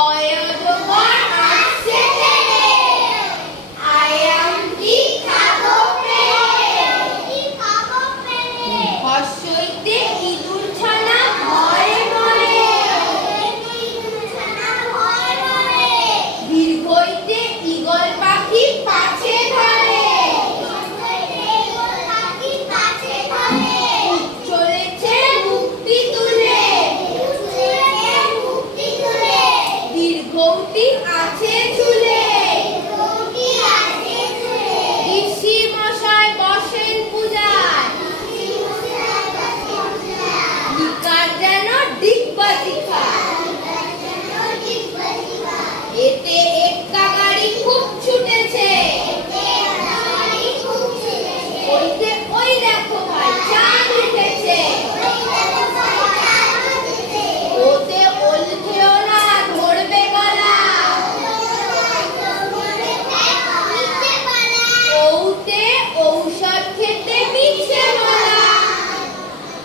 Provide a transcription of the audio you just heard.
অয়জগর আসছে তেরে, আয়ামটি খাবো পেরে, হর্ষইতে ইঁদুর ছানা ভয়ে মরে, দীর্ঘইতে ঈগল পাখি পাছে ধরে, চলেছে মুক্তি তুলে, দীর্ঘটি আছে ঝুলে।